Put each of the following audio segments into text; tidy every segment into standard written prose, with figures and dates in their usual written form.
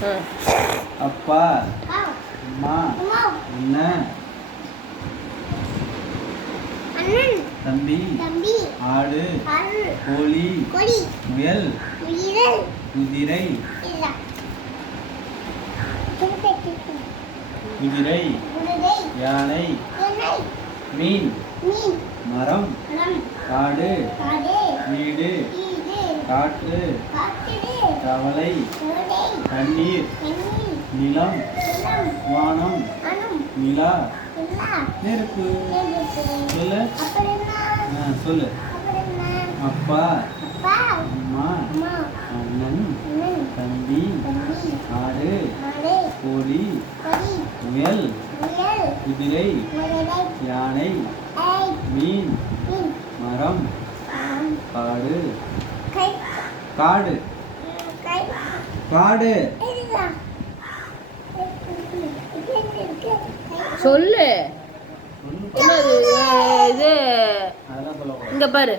அப்பா அம்மா அண்ணன் தம்பி ஆடு கோழி முயல் குதிரை யானை மீன் மரம் காடு வீடு காற்று தவளை தண்ணீர் நிலம் வானம் நிலா நெருப்பு சொல்லு சொல்லு அப்பா அம்மா அண்ணன் தம்பி ஆடு கோழி முயல் குதிரை யானை மீன் மரம் காடு காடு காடு சொல்லு. இது இங்க பாரு,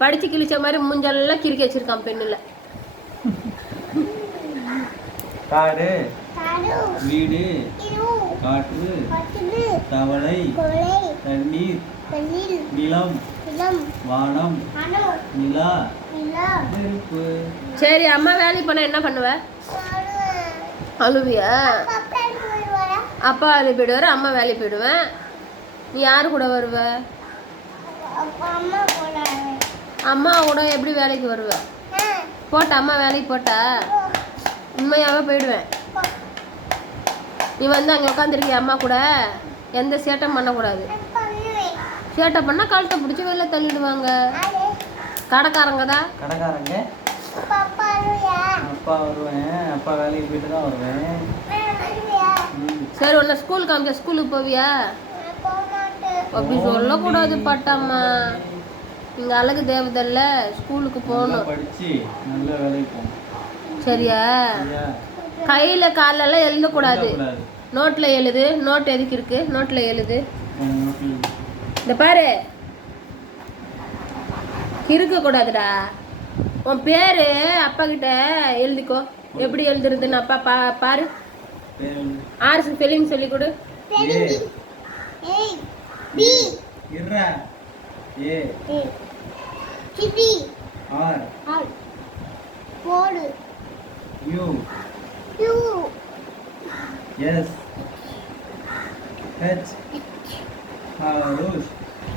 படிச்சு கிழிச்ச மாதிரி மூஞ்செல்லாம் கிறுக்கி வச்சிருக்கான் பெண்ணுல. காடு வீடு காற்று தவளை தண்ணீர் நிலம் வானம் நிலா நெருப்பு. சரி, அம்மா வேலைக்கு போனா என்ன பண்ணுவ? அழுவியா? அப்பா வேலைக்கு போயிடுவாரு, அம்மா வேலைக்கு போயிடுவேன். நீ யாரு கூட வருவ? அம்மா கூட எப்படி வேலைக்கு வருவ? போட்ட அம்மா வேலைக்கு போட்டா உண்மையாவே போயிடுவேன். நீ வந்து அங்கே உட்காந்துருக்கிய அம்மா கூட எந்த சேட்டம் பண்ணக்கூடாது. சேட்டை பண்ணால் கழுத்தை பிடிச்சி வெளில தள்ளிடுவாங்க. கடைக்காரங்க தான். கடைக்காரங்க அப்பா வருவேன், அப்பா வேலைக்கு போயிட்டு தான் வருவேன். சரி, உன்னை ஸ்கூலுக்கு அமிச்சா ஸ்கூலுக்கு போவியா? அப்படி சொல்லக்கூடாது பட்டாம்மா. இங்கே அழகு தேவதல்ல, ஸ்கூலுக்கு போகணும். படிச்சு நல்ல வேலைக்கு போகணும். சரியா? கையில் காலெல்லாம் எழுதக்கூடாது. நோட்டில் எழுது. நோட் எதுக்கு இருக்கு? நோட்டில் எழுது. இந்த பாரு, இருக்கக்கூடாதுடா. உன் பேர் அப்பா கிட்ட எழுதிக்கோ. எப்படி எழுதுறதுன்னு அப்பா பாரு. ஆர்ஸ் ஸ்பெல்லிங் சொல்லி கொடு.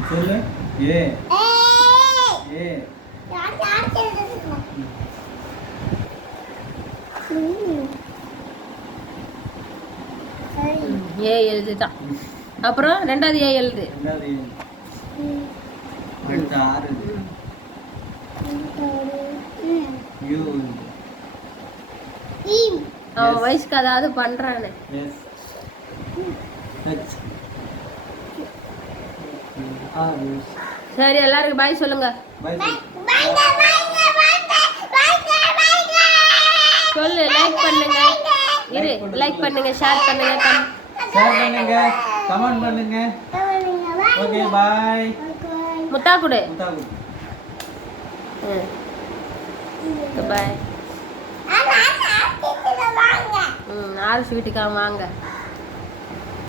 சொல்லு. ஏ ஏ எழுதுதான். அப்புறம் ரெண்டாவது ஏ எழுது. அவன் வயசுக்கு அதாவது பண்றானே. சரி, எல்லாருக்கும் பாய் சொல்லுங்க. சொல்லு. லைக் பண்ணுங்க. இரு, லைக் பண்ணுங்க, ஷேர் பண்ணுங்க, கமெண்ட் பண்ணுங்க. ஓகே, பாய். முத்தா குடு. பாய். ஆர்ஸ் வீட்டுக்காக வாங்க.